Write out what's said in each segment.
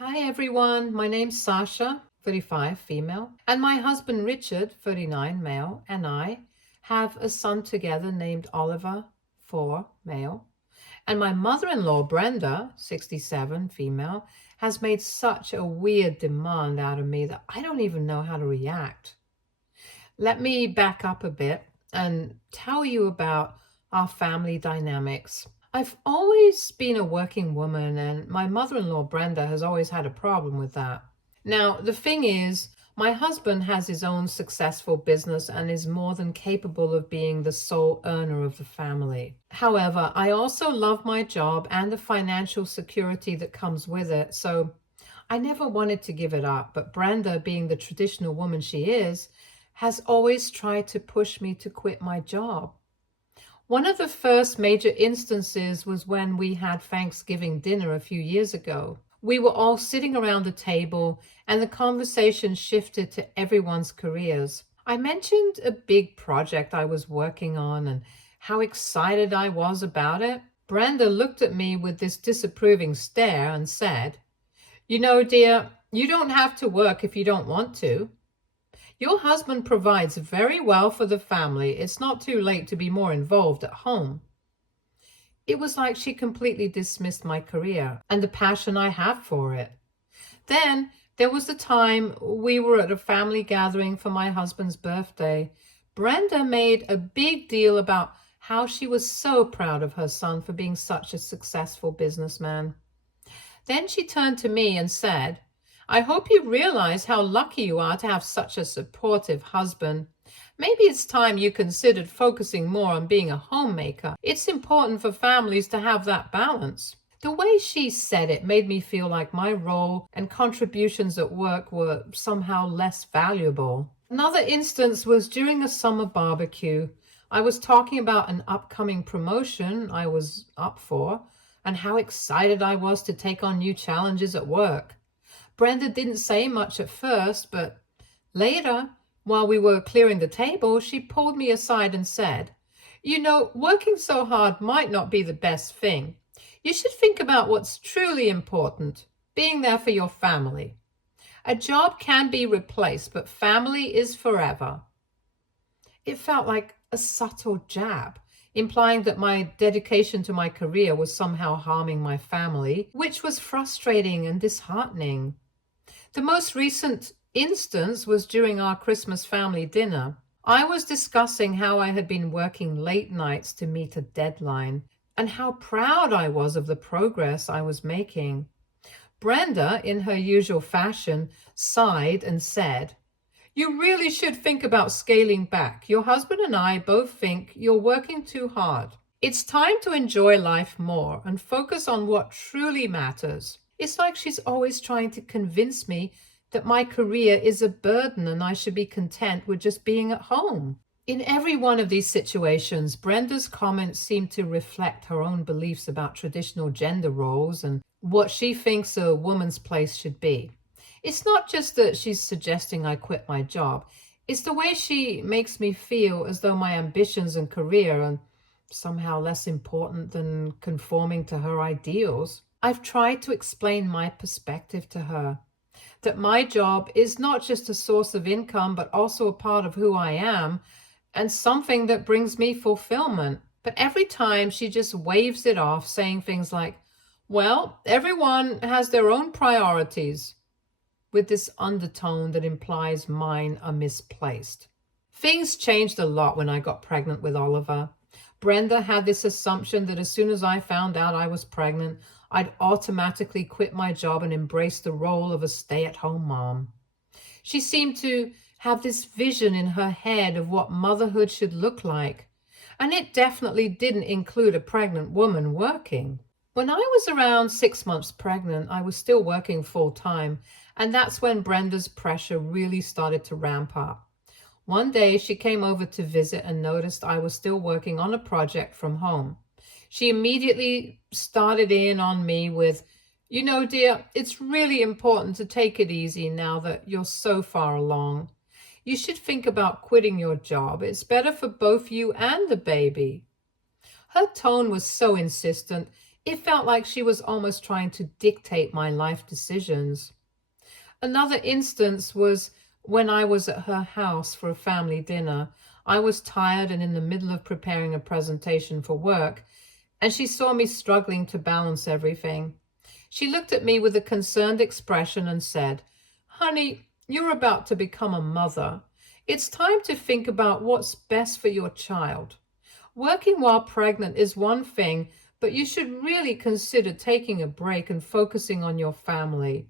Hi everyone, my name's Sasha, 35, female, and my husband Richard, 39, male, and I have a son together named Oliver, 4, male. And my mother-in-law, Brenda, 67, female, has made such a weird demand out of me that I don't even know how to react. Let me back up a bit and tell you about our family dynamics. I've always been a working woman, and my mother-in-law, Brenda, has always had a problem with that. Now, the thing is, my husband has his own successful business and is more than capable of being the sole earner of the family. However, I also love my job and the financial security that comes with it, so I never wanted to give it up. But Brenda, being the traditional woman she is, has always tried to push me to quit my job. One of the first major instances was when we had Thanksgiving dinner a few years ago. We were all sitting around the table and the conversation shifted to everyone's careers. I mentioned a big project I was working on and how excited I was about it. Brenda looked at me with this disapproving stare and said, "You know, dear, you don't have to work if you don't want to. Your husband provides very well for the family. It's not too late to be more involved at home." It was like she completely dismissed my career and the passion I have for it. Then there was the time we were at a family gathering for my husband's birthday. Brenda made a big deal about how she was so proud of her son for being such a successful businessman. Then she turned to me and said, "I hope you realize how lucky you are to have such a supportive husband. Maybe it's time you considered focusing more on being a homemaker. It's important for families to have that balance." The way she said it made me feel like my role and contributions at work were somehow less valuable. Another instance was during a summer barbecue. I was talking about an upcoming promotion I was up for and how excited I was to take on new challenges at work. Brenda didn't say much at first, but later, while we were clearing the table, she pulled me aside and said, "You know, working so hard might not be the best thing. You should think about what's truly important, being there for your family. A job can be replaced, but family is forever." It felt like a subtle jab, implying that my dedication to my career was somehow harming my family, which was frustrating and disheartening. The most recent instance was during our Christmas family dinner. I was discussing how I had been working late nights to meet a deadline and how proud I was of the progress I was making. Brenda, in her usual fashion, sighed and said, "You really should think about scaling back. Your husband and I both think you're working too hard. It's time to enjoy life more and focus on what truly matters." It's like she's always trying to convince me that my career is a burden and I should be content with just being at home. In every one of these situations, Brenda's comments seem to reflect her own beliefs about traditional gender roles and what she thinks a woman's place should be. It's not just that she's suggesting I quit my job. It's the way she makes me feel as though my ambitions and career are somehow less important than conforming to her ideals. I've tried to explain my perspective to her, that my job is not just a source of income, but also a part of who I am and something that brings me fulfillment. But every time she just waves it off, saying things like, "Well, everyone has their own priorities," with this undertone that implies mine are misplaced. Things changed a lot when I got pregnant with Oliver. Brenda had this assumption that as soon as I found out I was pregnant, I'd automatically quit my job and embrace the role of a stay-at-home mom. She seemed to have this vision in her head of what motherhood should look like, and it definitely didn't include a pregnant woman working. When I was around 6 months pregnant, I was still working full-time, and that's when Brenda's pressure really started to ramp up. One day she came over to visit and noticed I was still working on a project from home. She immediately started in on me with, "You know, dear, it's really important to take it easy now that you're so far along. You should think about quitting your job. It's better for both you and the baby." Her tone was so insistent, It felt like she was almost trying to dictate my life decisions. Another instance was when I was at her house for a family dinner. I was tired and in the middle of preparing a presentation for work, and she saw me struggling to balance everything. She looked at me with a concerned expression and said, "Honey, you're about to become a mother. It's time to think about what's best for your child. Working while pregnant is one thing, but you should really consider taking a break and focusing on your family.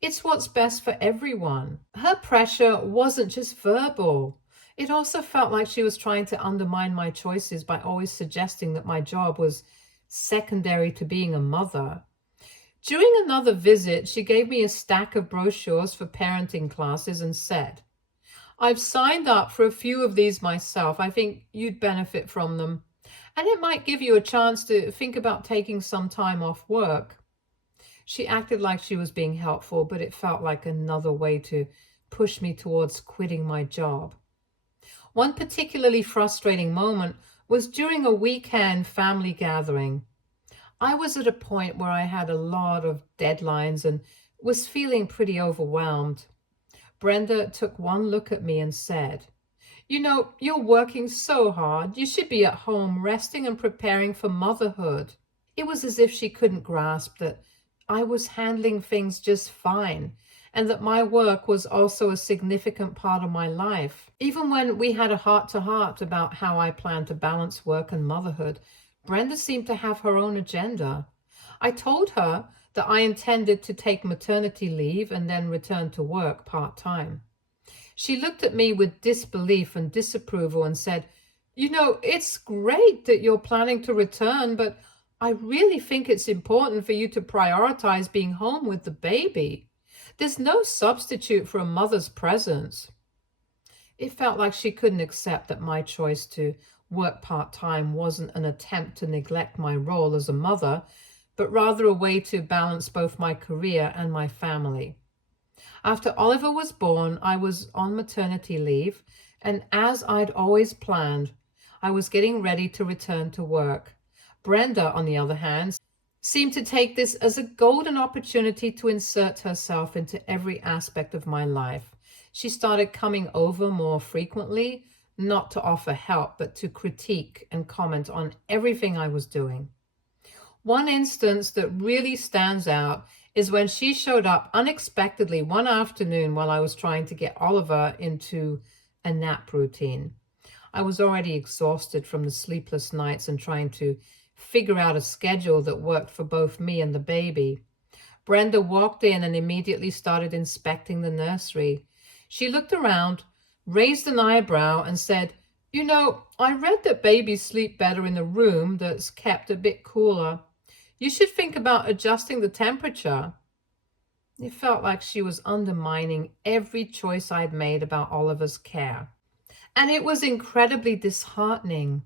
It's what's best for everyone." Her pressure wasn't just verbal. It also felt like she was trying to undermine my choices by always suggesting that my job was secondary to being a mother. During another visit, she gave me a stack of brochures for parenting classes and said, "I've signed up for a few of these myself. I think you'd benefit from them. And it might give you a chance to think about taking some time off work." She acted like she was being helpful, but it felt like another way to push me towards quitting my job. One particularly frustrating moment was during a weekend family gathering. I was at a point where I had a lot of deadlines and was feeling pretty overwhelmed. Brenda took one look at me and said, "You know, you're working so hard. You should be at home resting and preparing for motherhood." It was as if she couldn't grasp that I was handling things just fine and that my work was also a significant part of my life. Even when we had a heart-to-heart about how I planned to balance work and motherhood, Brenda seemed to have her own agenda. I told her that I intended to take maternity leave and then return to work part-time. She looked at me with disbelief and disapproval and said, "You know, it's great that you're planning to return, but I really think it's important for you to prioritize being home with the baby. There's no substitute for a mother's presence." It felt like she couldn't accept that my choice to work part-time wasn't an attempt to neglect my role as a mother, but rather a way to balance both my career and my family. After Oliver was born, I was on maternity leave, and as I'd always planned, I was getting ready to return to work. Brenda, on the other hand, seemed to take this as a golden opportunity to insert herself into every aspect of my life. She started coming over more frequently, not to offer help, but to critique and comment on everything I was doing. One instance that really stands out is when she showed up unexpectedly one afternoon while I was trying to get Oliver into a nap routine. I was already exhausted from the sleepless nights and trying to figure out a schedule that worked for both me and the baby. Brenda walked in and immediately started inspecting the nursery. She looked around, raised an eyebrow, and said, "You know, I read that babies sleep better in a room that's kept a bit cooler. You should think about adjusting the temperature." It felt like she was undermining every choice I'd made about Oliver's care. And it was incredibly disheartening.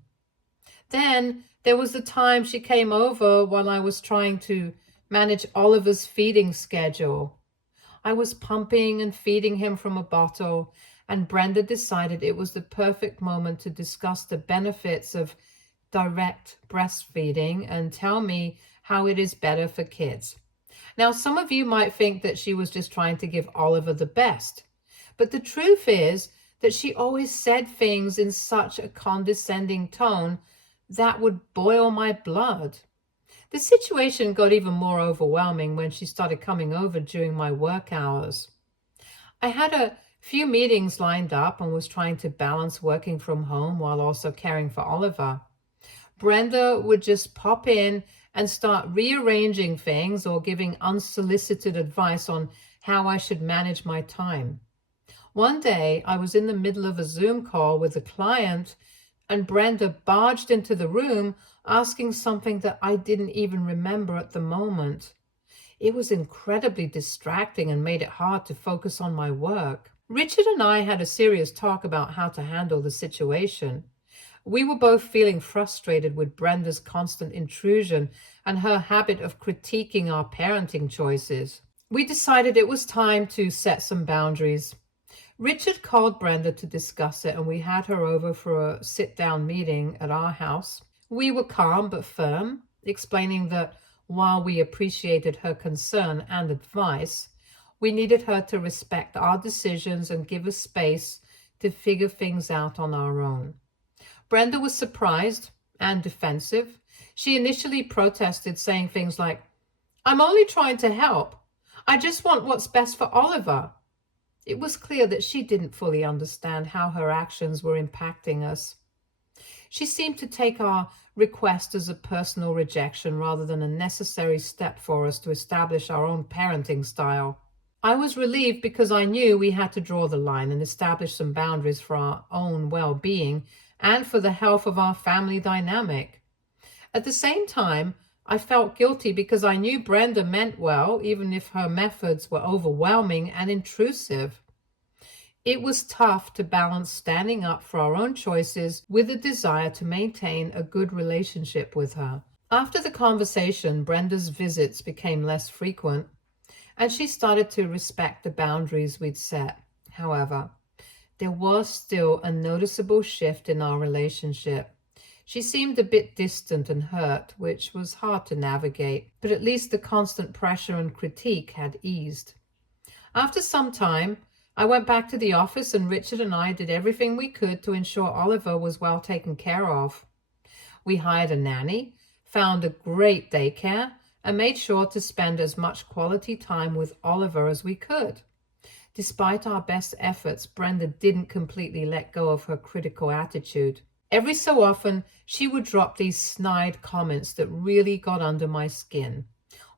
Then there was the time she came over while I was trying to manage Oliver's feeding schedule. I was pumping and feeding him from a bottle, and Brenda decided it was the perfect moment to discuss the benefits of direct breastfeeding and tell me how it is better for kids. Now, some of you might think that she was just trying to give Oliver the best, but the truth is that she always said things in such a condescending tone that would boil my blood. The situation got even more overwhelming when she started coming over during my work hours. I had a few meetings lined up and was trying to balance working from home while also caring for Oliver. Brenda would just pop in and start rearranging things or giving unsolicited advice on how I should manage my time. One day, I was in the middle of a Zoom call with a client, and Brenda barged into the room asking something that I didn't even remember at the moment. It was incredibly distracting and made it hard to focus on my work. Richard and I had a serious talk about how to handle the situation. We were both feeling frustrated with Brenda's constant intrusion and her habit of critiquing our parenting choices. We decided it was time to set some boundaries. Richard called Brenda to discuss it, and we had her over for a sit-down meeting at our house. We were calm but firm. explaining that while we appreciated her concern and advice, we needed her to respect our decisions and give us space to figure things out on our own. Brenda was surprised and defensive. She initially protested, saying things like, "I'm only trying to help. I just want what's best for Oliver." It was clear that she didn't fully understand how her actions were impacting us. She seemed to take our request as a personal rejection rather than a necessary step for us to establish our own parenting style. I was relieved because I knew we had to draw the line and establish some boundaries for our own well-being and for the health of our family dynamic. At the same time, I felt guilty because I knew Brenda meant well, even if her methods were overwhelming and intrusive. It was tough to balance standing up for our own choices with a desire to maintain a good relationship with her. After the conversation, Brenda's visits became less frequent, and she started to respect the boundaries we'd set. However, there was still a noticeable shift in our relationship. She seemed a bit distant and hurt, which was hard to navigate, but at least the constant pressure and critique had eased. After some time, I went back to the office, and Richard and I did everything we could to ensure Oliver was well taken care of. We hired a nanny, found a great daycare, and made sure to spend as much quality time with Oliver as we could. Despite our best efforts, Brenda didn't completely let go of her critical attitude. Every so often, she would drop these snide comments that really got under my skin.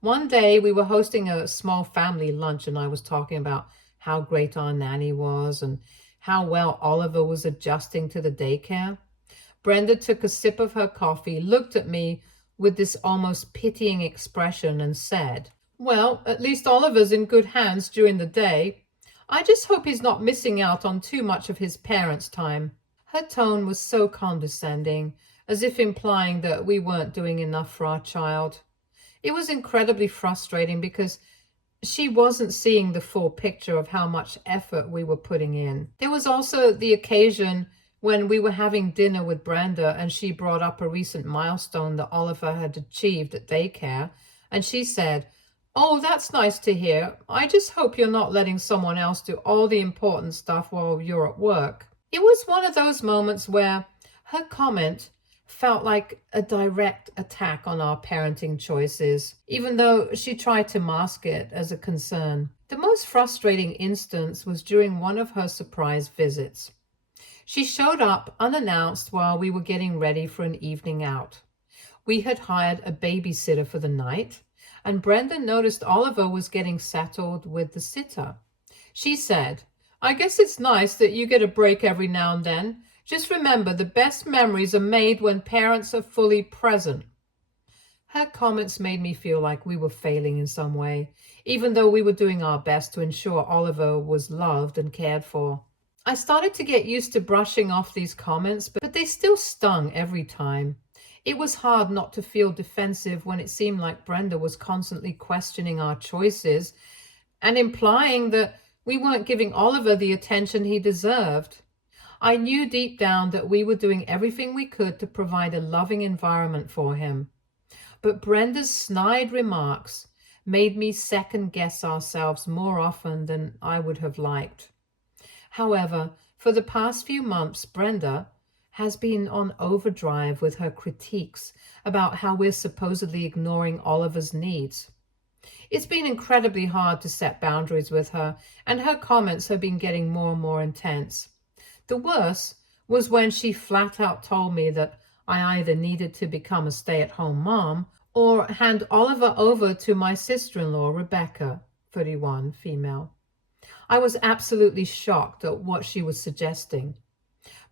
One day, we were hosting a small family lunch, and I was talking about how great our nanny was and how well Oliver was adjusting to the daycare. Brenda took a sip of her coffee, looked at me with this almost pitying expression, and said, "Well, at least Oliver's in good hands during the day. I just hope he's not missing out on too much of his parents' time." Her tone was so condescending, as if implying that we weren't doing enough for our child. It was incredibly frustrating because she wasn't seeing the full picture of how much effort we were putting in. There was also the occasion when we were having dinner with Brenda, and she brought up a recent milestone that Oliver had achieved at daycare, and she said, "Oh, that's nice to hear. I just hope you're not letting someone else do all the important stuff while you're at work." It was one of those moments where her comment felt like a direct attack on our parenting choices, even though she tried to mask it as a concern. The most frustrating instance was during one of her surprise visits. She showed up unannounced while we were getting ready for an evening out. We had hired a babysitter for the night, and Brenda noticed Oliver was getting settled with the sitter. She said, "I guess it's nice that you get a break every now and then. Just remember, the best memories are made when parents are fully present." Her comments made me feel like we were failing in some way, even though we were doing our best to ensure Oliver was loved and cared for. I started to get used to brushing off these comments, but they still stung every time. It was hard not to feel defensive when it seemed like Brenda was constantly questioning our choices and implying that we weren't giving Oliver the attention he deserved. I knew deep down that we were doing everything we could to provide a loving environment for him. But Brenda's snide remarks made me second guess ourselves more often than I would have liked. However, for the past few months, Brenda has been on overdrive with her critiques about how we're supposedly ignoring Oliver's needs. It's been incredibly hard to set boundaries with her, and her comments have been getting more and more intense. The worst was when she flat out told me that I either needed to become a stay-at-home mom or hand Oliver over to my sister-in-law, Rebecca, 31, female. I was absolutely shocked at what she was suggesting.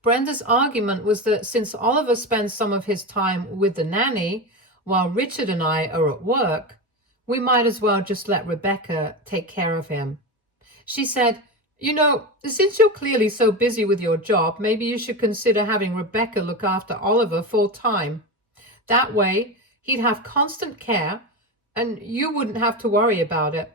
Brenda's argument was that since Oliver spends some of his time with the nanny while Richard and I are at work, we might as well just let Rebecca take care of him. She said, "You know, since you're clearly so busy with your job, maybe you should consider having Rebecca look after Oliver full time. That way, he'd have constant care and you wouldn't have to worry about it."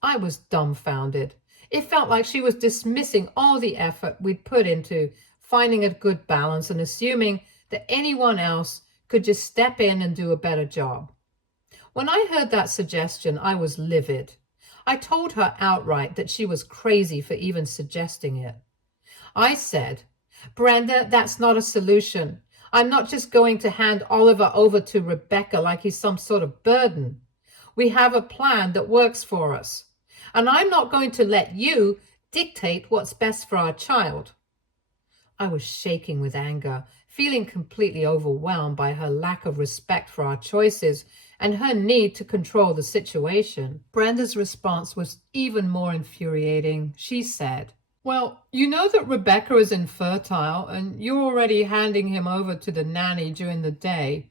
I was dumbfounded. It felt like she was dismissing all the effort we'd put into finding a good balance and assuming that anyone else could just step in and do a better job. When I heard that suggestion, I was livid. I told her outright that she was crazy for even suggesting it. I said, Brenda, that's not a solution. I'm not just going to hand Oliver over to Rebecca like he's some sort of burden. We have a plan that works for us, and I'm not going to let you dictate what's best for our child. I was shaking with anger, feeling completely overwhelmed by her lack of respect for our choices and her need to control the situation. Brenda's response was even more infuriating. She said, well, you know that Rebecca is infertile and you're already handing him over to the nanny during the day.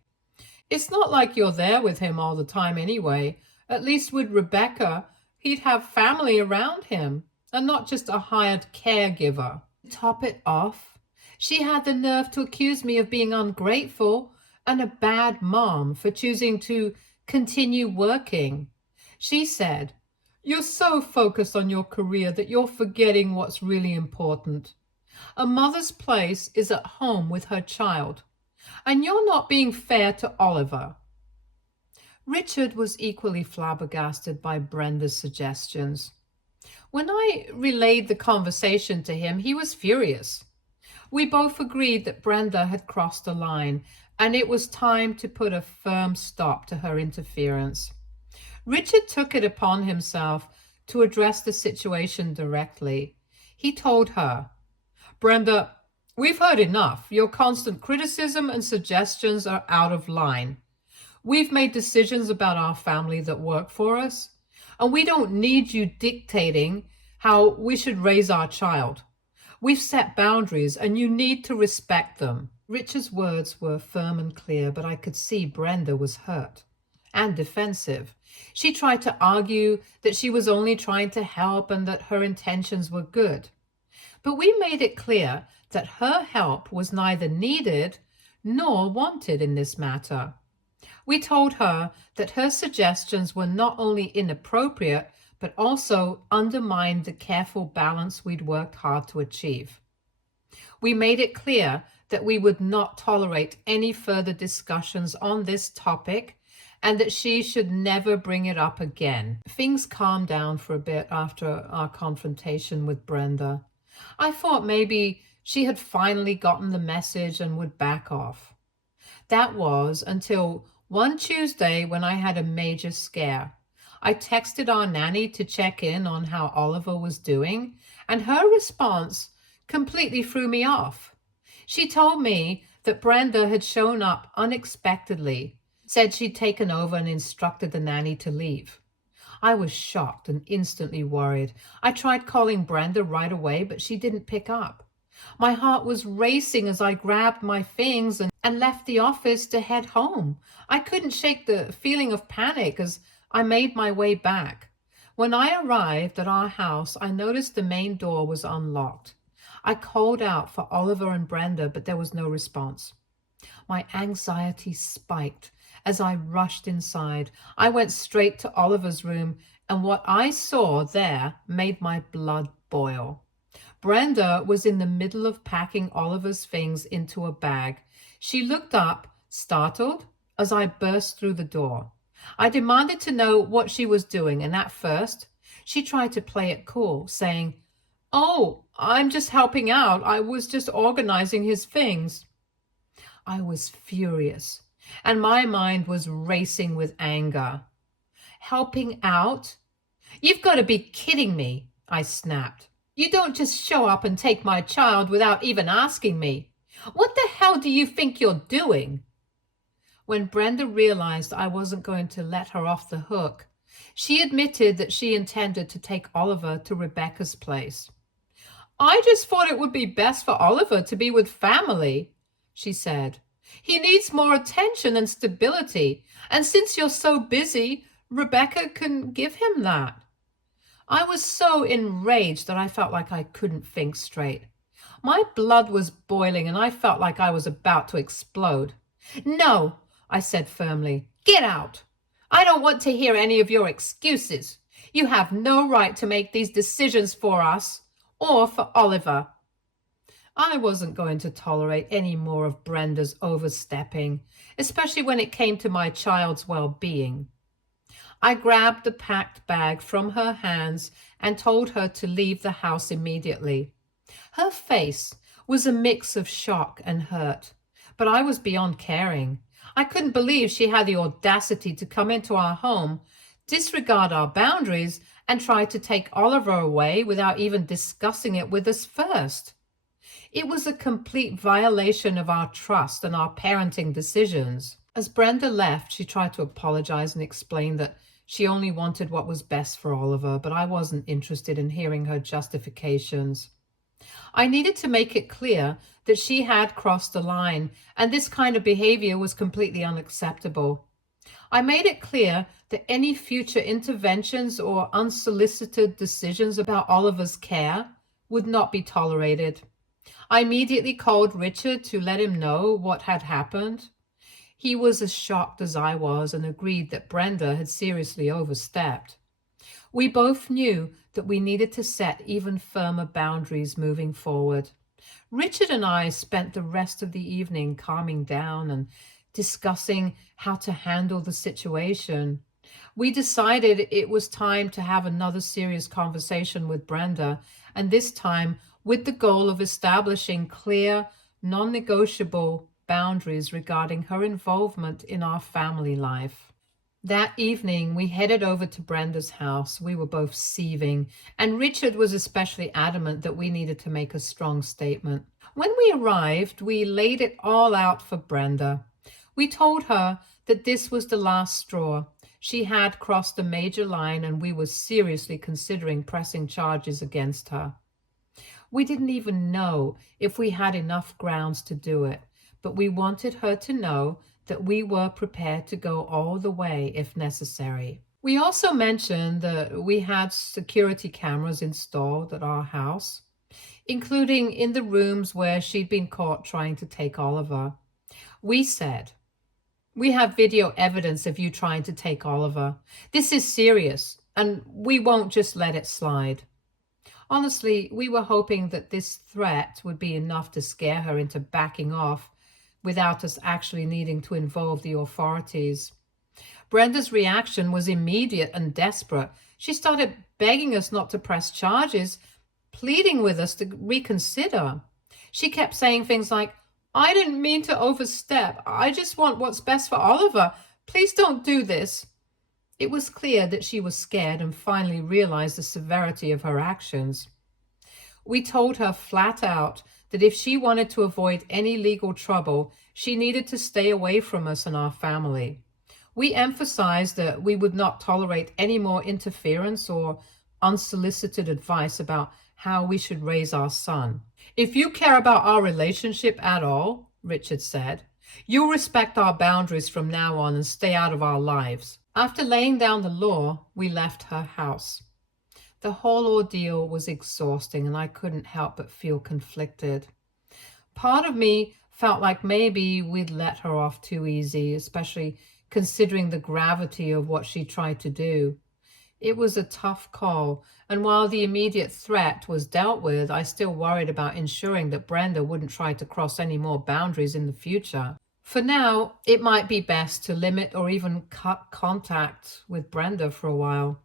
It's not like you're there with him all the time anyway. At least with Rebecca, he'd have family around him and not just a hired caregiver. To top it off, she had the nerve to accuse me of being ungrateful and a bad mom for choosing to continue working. She said, you're so focused on your career that you're forgetting what's really important. A mother's place is at home with her child, and you're not being fair to Oliver. Richard was equally flabbergasted by Brenda's suggestions. When I relayed the conversation to him, he was furious. We both agreed that Brenda had crossed a line, and it was time to put a firm stop to her interference. Richard took it upon himself to address the situation directly. He told her, Brenda, we've heard enough. Your constant criticism and suggestions are out of line. We've made decisions about our family that work for us, and we don't need you dictating how we should raise our child. We've set boundaries, and you need to respect them. Richard's words were firm and clear, but I could see Brenda was hurt and defensive. She tried to argue that she was only trying to help and that her intentions were good. But we made it clear that her help was neither needed nor wanted in this matter. We told her that her suggestions were not only inappropriate, but also undermined the careful balance we'd worked hard to achieve. We made it clear that we would not tolerate any further discussions on this topic and that she should never bring it up again. Things calmed down for a bit after our confrontation with Brenda. I thought maybe she had finally gotten the message and would back off. That was until one Tuesday when I had a major scare. I texted our nanny to check in on how Oliver was doing, and her response completely threw me off. She told me that Brenda had shown up unexpectedly, said she'd taken over and instructed the nanny to leave. I was shocked and instantly worried. I tried calling Brenda right away, but she didn't pick up. My heart was racing as I grabbed my things and left the office to head home. I couldn't shake the feeling of panic as I made my way back. When I arrived at our house, I noticed the main door was unlocked. I called out for Oliver and Brenda, but there was no response. My anxiety spiked as I rushed inside. I went straight to Oliver's room, and what I saw there made my blood boil. Brenda was in the middle of packing Oliver's things into a bag. She looked up, startled, as I burst through the door. I demanded to know what she was doing, and at first, she tried to play it cool, saying, "Oh, I'm just helping out. I was just organizing his things." I was furious, and my mind was racing with anger. "Helping out? You've got to be kidding me," I snapped. "You don't just show up and take my child without even asking me. What the hell do you think you're doing?" When Brenda realized I wasn't going to let her off the hook, she admitted that she intended to take Oliver to Rebecca's place. "I just thought it would be best for Oliver to be with family," she said. "He needs more attention and stability, and since you're so busy, Rebecca can give him that." I was so enraged that I felt like I couldn't think straight. My blood was boiling and I felt like I was about to explode. "No," I said firmly. "Get out. I don't want to hear any of your excuses. You have no right to make these decisions for us or for Oliver." I wasn't going to tolerate any more of Brenda's overstepping, especially when it came to my child's well-being. I grabbed the packed bag from her hands and told her to leave the house immediately. Her face was a mix of shock and hurt, but I was beyond caring. I couldn't believe she had the audacity to come into our home, disregard our boundaries, and try to take Oliver away without even discussing it with us first. It was a complete violation of our trust and our parenting decisions. As Brenda left, she tried to apologize and explain that she only wanted what was best for Oliver, but I wasn't interested in hearing her justifications. I needed to make it clear that she had crossed the line, and this kind of behavior was completely unacceptable. I made it clear that any future interventions or unsolicited decisions about Oliver's care would not be tolerated. I immediately called Richard to let him know what had happened. He was as shocked as I was and agreed that Brenda had seriously overstepped. We both knew that we needed to set even firmer boundaries moving forward. Richard and I spent the rest of the evening calming down and discussing how to handle the situation. We decided it was time to have another serious conversation with Brenda, and this time with the goal of establishing clear, non-negotiable boundaries regarding her involvement in our family life. That evening, we headed over to Brenda's house. We were both seething, and Richard was especially adamant that we needed to make a strong statement. When we arrived, we laid it all out for Brenda. We told her that this was the last straw. She had crossed a major line, and we were seriously considering pressing charges against her. We didn't even know if we had enough grounds to do it, but we wanted her to know that we were prepared to go all the way if necessary. We also mentioned that we had security cameras installed at our house, including in the rooms where she'd been caught trying to take Oliver. We said, "We have video evidence of you trying to take Oliver. This is serious, and we won't just let it slide." Honestly, we were hoping that this threat would be enough to scare her into backing off without us actually needing to involve the authorities. Brenda's reaction was immediate and desperate. She started begging us not to press charges, pleading with us to reconsider. She kept saying things like, "I didn't mean to overstep. I just want what's best for Oliver. Please don't do this." It was clear that she was scared and finally realized the severity of her actions. We told her flat out that if she wanted to avoid any legal trouble, she needed to stay away from us and our family. We emphasized that we would not tolerate any more interference or unsolicited advice about how we should raise our son. "If you care about our relationship at all," Richard said, "you'll respect our boundaries from now on and stay out of our lives." After laying down the law, we left her house. The whole ordeal was exhausting, and I couldn't help but feel conflicted. Part of me felt like maybe we'd let her off too easy, especially considering the gravity of what she tried to do. It was a tough call, and while the immediate threat was dealt with, I still worried about ensuring that Brenda wouldn't try to cross any more boundaries in the future. For now, it might be best to limit or even cut contact with Brenda for a while.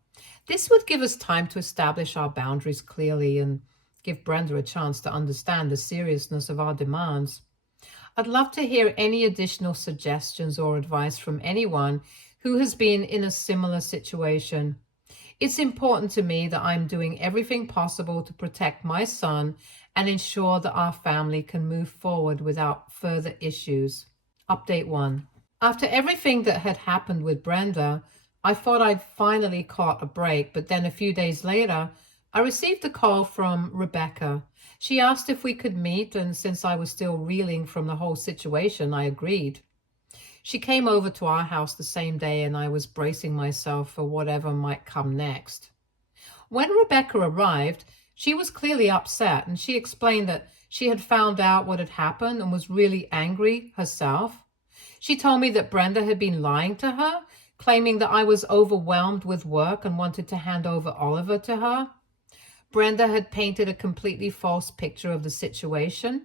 This would give us time to establish our boundaries clearly and give Brenda a chance to understand the seriousness of our demands. I'd love to hear any additional suggestions or advice from anyone who has been in a similar situation. It's important to me that I'm doing everything possible to protect my son and ensure that our family can move forward without further issues. Update 1. After everything that had happened with Brenda, I thought I'd finally caught a break, but then a few days later, I received a call from Rebecca. She asked if we could meet, and since I was still reeling from the whole situation, I agreed. She came over to our house the same day, and I was bracing myself for whatever might come next. When Rebecca arrived, she was clearly upset, and she explained that she had found out what had happened and was really angry herself. She told me that Brenda had been lying to her, claiming that I was overwhelmed with work and wanted to hand over Oliver to her. Brenda had painted a completely false picture of the situation.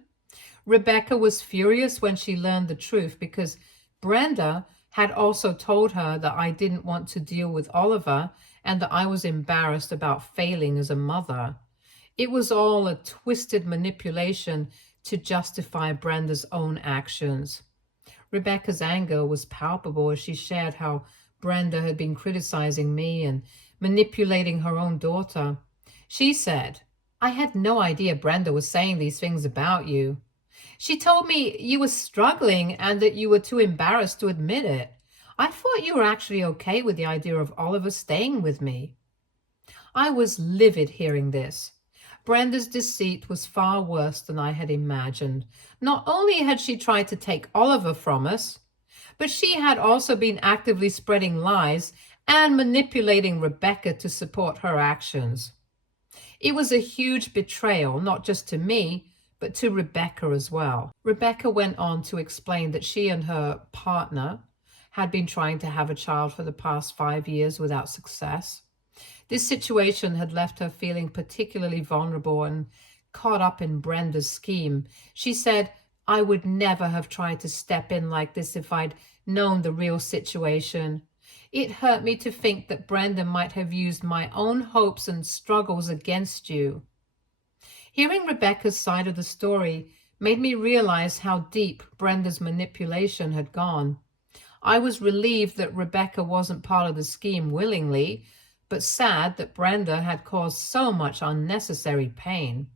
Rebecca was furious when she learned the truth because Brenda had also told her that I didn't want to deal with Oliver and that I was embarrassed about failing as a mother. It was all a twisted manipulation to justify Brenda's own actions. Rebecca's anger was palpable as she shared how Brenda had been criticizing me and manipulating her own daughter. She said, "I had no idea Brenda was saying these things about you. She told me you were struggling and that you were too embarrassed to admit it. I thought you were actually okay with the idea of Oliver staying with me." I was livid hearing this. Brenda's deceit was far worse than I had imagined. Not only had she tried to take Oliver from us, but she had also been actively spreading lies and manipulating Rebecca to support her actions. It was a huge betrayal, not just to me, but to Rebecca as well. Rebecca went on to explain that she and her partner had been trying to have a child for the past 5 years without success. This situation had left her feeling particularly vulnerable and caught up in Brenda's scheme. She said, "I would never have tried to step in like this if I'd known the real situation. It hurt me to think that Brenda might have used my own hopes and struggles against you." Hearing Rebecca's side of the story made me realize how deep Brenda's manipulation had gone. I was relieved that Rebecca wasn't part of the scheme willingly, but sad that Brenda had caused so much unnecessary pain.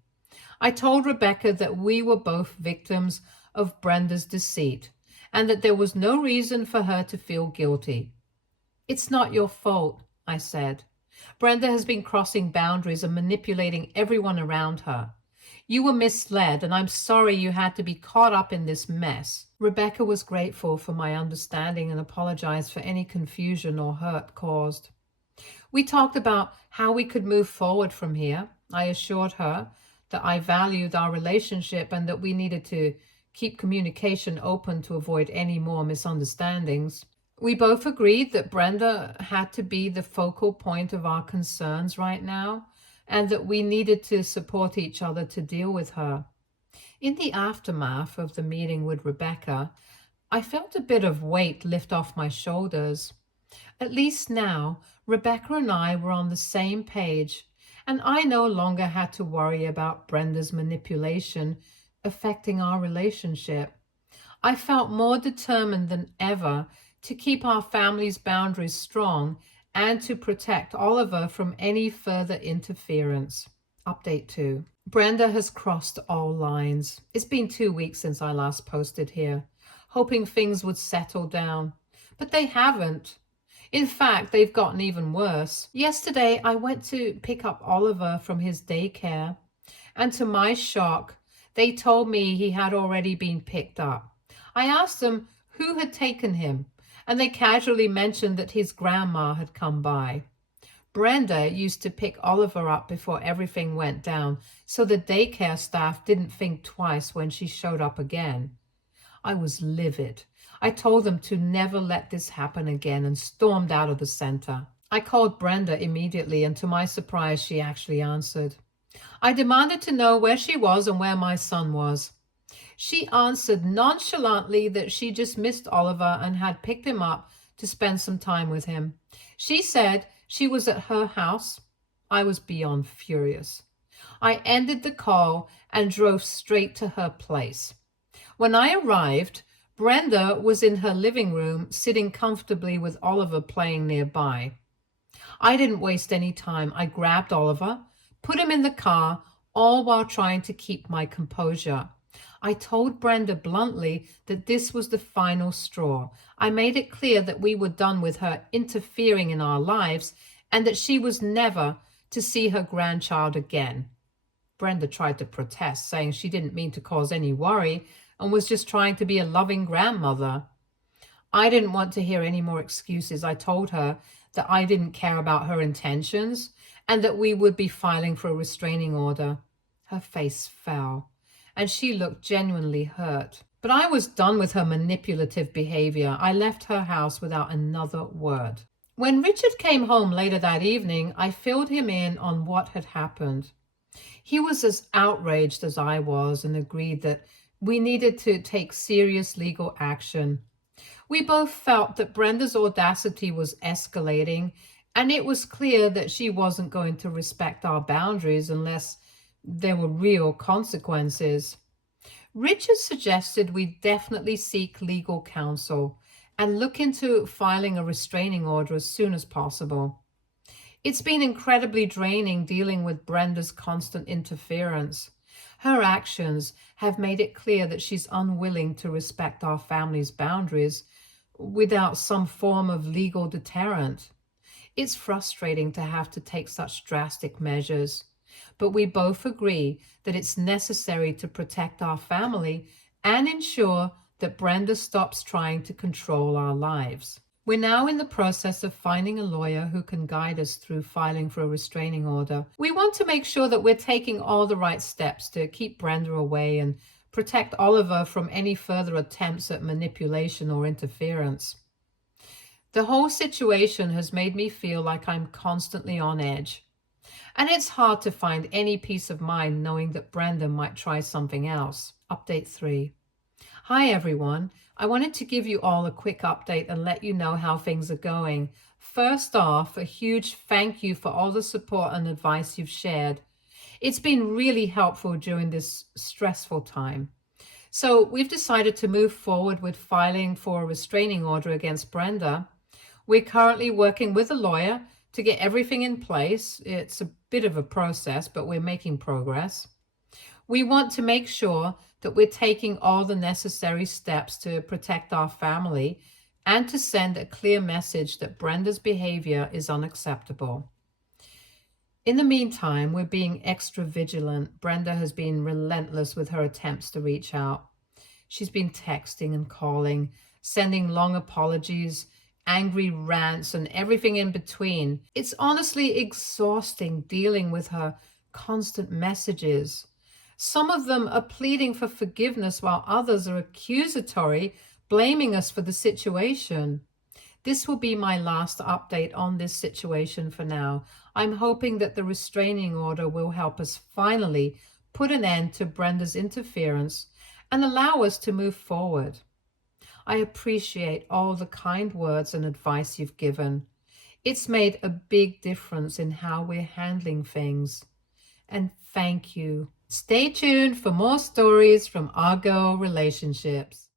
I told Rebecca that we were both victims of Brenda's deceit and that there was no reason for her to feel guilty. "It's not your fault," I said. "Brenda has been crossing boundaries and manipulating everyone around her. You were misled, and I'm sorry you had to be caught up in this mess." Rebecca was grateful for my understanding and apologized for any confusion or hurt caused. We talked about how we could move forward from here. I assured her that I valued our relationship and that we needed to keep communication open to avoid any more misunderstandings. We both agreed that Brenda had to be the focal point of our concerns right now and that we needed to support each other to deal with her. In the aftermath of the meeting with Rebecca, I felt a bit of weight lift off my shoulders. At least now, Rebecca and I were on the same page, and I no longer had to worry about Brenda's manipulation affecting our relationship. I felt more determined than ever to keep our family's boundaries strong and to protect Oliver from any further interference. Update 2. Brenda has crossed all lines. It's been 2 weeks since I last posted here, hoping things would settle down, but they haven't. In fact, they've gotten even worse. Yesterday, I went to pick up Oliver from his daycare, and to my shock, they told me he had already been picked up. I asked them who had taken him, and they casually mentioned that his grandma had come by. Brenda used to pick Oliver up before everything went down, so the daycare staff didn't think twice when she showed up again. I was livid. I told them to never let this happen again and stormed out of the center. I called Brenda immediately, and to my surprise, she actually answered. I demanded to know where she was and where my son was. She answered nonchalantly that she just missed Oliver and had picked him up to spend some time with him. She said she was at her house. I was beyond furious. I ended the call and drove straight to her place. When I arrived, Brenda was in her living room, sitting comfortably with Oliver playing nearby. I didn't waste any time. I grabbed Oliver, put him in the car, all while trying to keep my composure. I told Brenda bluntly that this was the final straw. I made it clear that we were done with her interfering in our lives and that she was never to see her grandchild again. Brenda tried to protest, saying she didn't mean to cause any worry and was just trying to be a loving grandmother. I didn't want to hear any more excuses. I told her that I didn't care about her intentions and that we would be filing for a restraining order. Her face fell, and she looked genuinely hurt. But I was done with her manipulative behavior. I left her house without another word. When Richard came home later that evening, I filled him in on what had happened. He was as outraged as I was and agreed that we needed to take serious legal action. We both felt that Brenda's audacity was escalating, and it was clear that she wasn't going to respect our boundaries unless there were real consequences. Richard suggested we definitely seek legal counsel and look into filing a restraining order as soon as possible. It's been incredibly draining dealing with Brenda's constant interference. Her actions have made it clear that she's unwilling to respect our family's boundaries without some form of legal deterrent. It's frustrating to have to take such drastic measures, but we both agree that it's necessary to protect our family and ensure that Brenda stops trying to control our lives. We're now in the process of finding a lawyer who can guide us through filing for a restraining order. We want to make sure that we're taking all the right steps to keep Brenda away and protect Oliver from any further attempts at manipulation or interference. The whole situation has made me feel like I'm constantly on edge, and it's hard to find any peace of mind knowing that Brenda might try something else. Update 3. Hi everyone. I wanted to give you all a quick update and let you know how things are going. First off, a huge thank you for all the support and advice you've shared. It's been really helpful during this stressful time. So we've decided to move forward with filing for a restraining order against Brenda. We're currently working with a lawyer to get everything in place. It's a bit of a process, but we're making progress. We want to make sure that we're taking all the necessary steps to protect our family and to send a clear message that Brenda's behavior is unacceptable. In the meantime, we're being extra vigilant. Brenda has been relentless with her attempts to reach out. She's been texting and calling, sending long apologies, angry rants, and everything in between. It's honestly exhausting dealing with her constant messages. Some of them are pleading for forgiveness while others are accusatory, blaming us for the situation. This will be my last update on this situation for now. I'm hoping that the restraining order will help us finally put an end to Brenda's interference and allow us to move forward. I appreciate all the kind words and advice you've given. It's made a big difference in how we're handling things. And thank you. Stay tuned for more stories from our girl relationships.